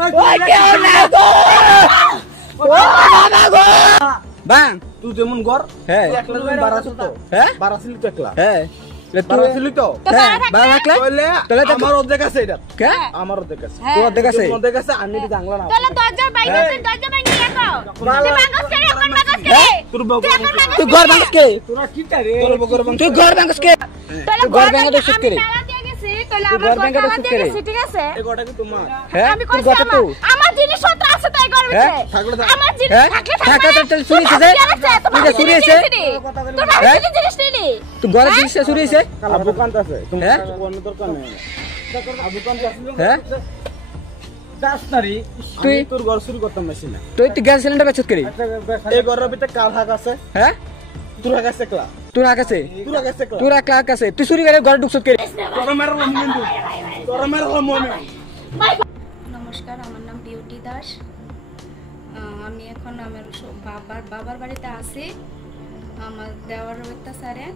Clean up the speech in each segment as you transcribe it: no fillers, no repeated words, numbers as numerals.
ওই কেউ না গো ও বাবা গো বাং তুই যেমন ঘর হ্যাঁ একলা তুমি বাড়াছিস তো হ্যাঁ বাড়াছিলি তো একলা হ্যাঁ বাড়াছিলি তো হ্যাঁ বাবা একলা তাহলে তাহলে তো আমার অর্ধেক আছে এটা কে আমার অর্ধেক আছে তোর অর্ধেক আছে অর্ধেক আছে আমি জানলা না তাহলে দরজার বাইরে দরজা ভাঙি রাখো তুই বাঙ্গাস কে এখন বাঙ্গাস কে তোর বাবা তুই ঘর ভাঙস কে তোরা কি করে তোর বগর বং তুই ঘর ভাঙস কে তুই ঘর ভাঙা তো শিখতে রে তালা দিয়ে গেছি তাহলে তুই আমার ঘর ভাঙা ঘর তো তালা শিখতে রে দিয়ে গেছি ঠিক আছে এই গোটা কি তোমার হ্যাঁ আমি তুই কইছি ঘর তো আমার জিনিসপত্র আছে তাই ঘর হ্যাঁ? ভিতরে থাকলে থাক। আমার জিনিস হ্যাঁ থাকলে টাকা তো চুরি হইছে তুই যে চুরি হইছে তোর হ্যাঁ? জিনিস নিলি তুই ঘরের জিনিস চুরি হইছে আবু কান্ত আছে তোমার হ্যাঁ? অন্য দরকার নেই আবু কান্ত আছে হ্যাঁ দাস নারী তুই তুই- তোর ঘর শুরু করতাম মেশিন তুই গ্যাস সিলিন্ডার বেচত করি এই ঘরের ভিতরে কার হাক আছে হ্যাঁ তোর হাক আছে একলা তোর আকাছে তোর হাক আছে একলা তোর এক লাখ আছে তুই চুরি করে ঘরে ঢুকছত করি তোর মেরে হলাম কিন্তু তোর মেরে হলাম আমি নমস্কার, আমার নাম বিউটি দাস। আমি এখন আমার বাবার বাড়িতে আছি। আমার দেওয়ার অত্যাচারে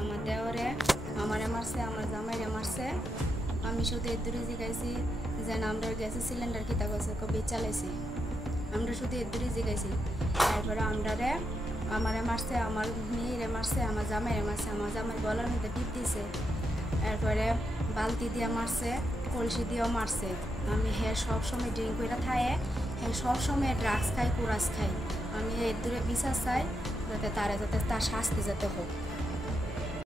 আমার দেওয়ারে আমারে মারছে, আমার জামাইরে মারছে। আমি শুধু এদুরে জিগাইছি যে আমরা গ্যাসের সিলিন্ডার কিতা গেছে কবে চালাইছি, আমরা শুধু এদুরে জিগাইছি। তারপরে আমরারে আমারে মারছে, আমার মেয়েরে মারছে, আমার জামাইরে মারছে, আমার জামাই গলার মধ্যে টিপ দিছে। এরপরে বালতি দিয়ে মারছে, কলসি দিয়েও মারছে। আমি সব সময় ড্রিঙ্ক করে থায়ে সব সময় ড্রাগস খাই, কুরাস খাই। আমি এর দূরে বিচার চাই যাতে তার শাস্তি যাতে হোক।